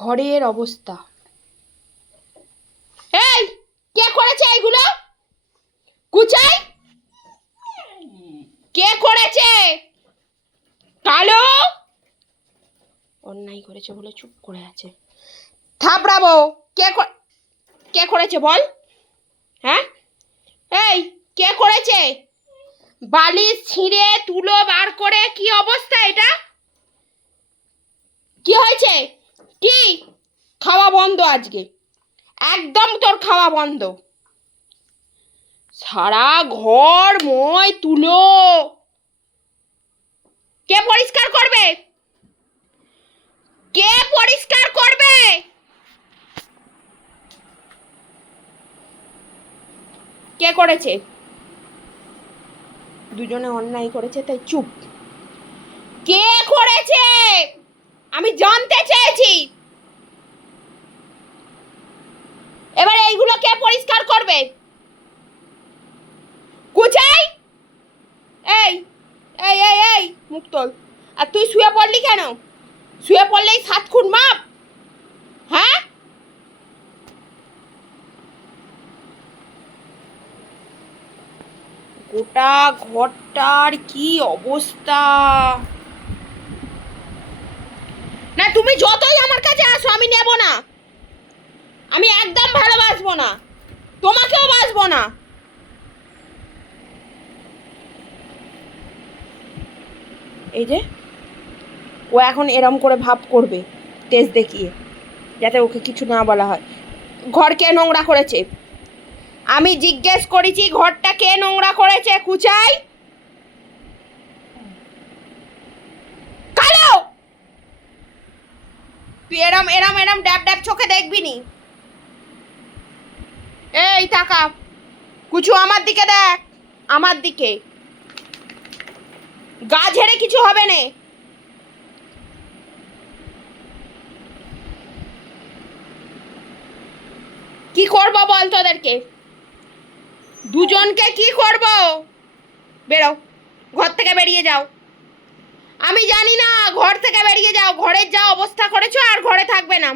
ঘরের অবস্থা। এই কে করেছে এইগুলো? কুচাই কে করেছে? কালো অন্যায় করেছে বলে চুপ করে আছে। থাপড়াবো। কে করেছে বল? হ্যাঁ, এই কে করেছে? বালিশ ছিঁড়ে তুলো বার করে কি অবস্থা এটা? কি হয়েছে? কি খাওয়া বন্ধ আজকে, একদম তোর খাওয়া বন্ধ। সারা ঘর মই তুলো, কে পরিষ্কার করবে? কে পরিষ্কার করবে? কে করেছে? দুজনে অন্যায় করেছে তাই চুপ। কে করেছে আমি জানতে চেয়েছি। এবার এইগুলো কে পরিষ্কার করবে? কুচাই এই এই এই এই মুখ তোল। আর তুই শুয়ে পড়লি কেন? শুয়ে পড়লেই 7 খুন মাপ? হ্যাঁ, গোটা ঘরটার কি অবস্থা। না তুমি যতই আমার কাছে আসো আমি নেব না, আমি একদম ভালোবাসবো না, তোমাকেও বাসবো না। এই যে ও এখন এরম করে ভাব করবে তেজ দেখিয়ে, যাতে ওকে কিছু না বলা হয়। ঘর কে নোংরা করেছে? আমি জিজ্ঞেস করেছি ঘরটা কে নোংরা করেছে? কুচাই কালো, তুই এরম এরম এরম ড্যাব ড্যাব চোখে দেখবি নি। এই তাকা, কুচু আমার দিকে দেখ, আমার দিকে। গা ঝেড়ে কিছু হবে না। কি করবো বল তোদেরকে? দুজনকে কি করব? বেরো, ঘর থেকে বেরিয়ে যাও। আমি জানি না, ঘর থেকে বেরিয়ে যাও। ঘরের যা অবস্থা করেছো আর ঘরে থাকবে না।